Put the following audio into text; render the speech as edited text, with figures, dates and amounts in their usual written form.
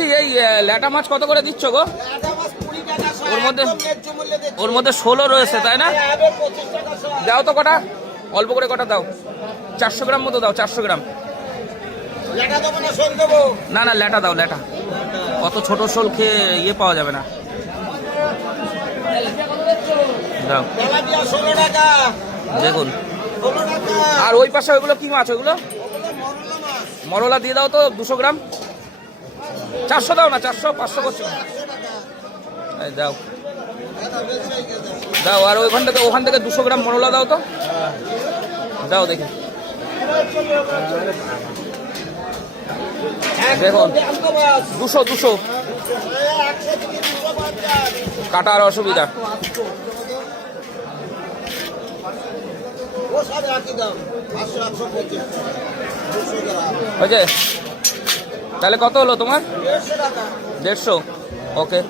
বলছি এই ল্যাটা মাছ কত করে দিচ্ছ গো? ওর মধ্যে 16 রয়েছে তাই না? দাও তো কটা, অল্প করে কটা দাও, 400 গ্রাম মতো দাও, 400 গ্রাম। না না ল্যাটা দাও, ল্যাটা। অত ছোট শোল খেয়ে ইয়ে পাওয়া যাবে না। দাও দেখুন। আর ওই পাশে ওইগুলো কি মাছ? ওইগুলো মরলা দিয়ে দাও তো 200 গ্রাম। 400 দাও না, 400, 500 করছো। দাও দাও। আর ওখান থেকে 200 গ্রাম মরলা দাও তো, দাও দেখি। দেখুন 200 কাটার অসুবিধা। হয়েছে? তাহলে কত হলো তোমার? 150। ওকে।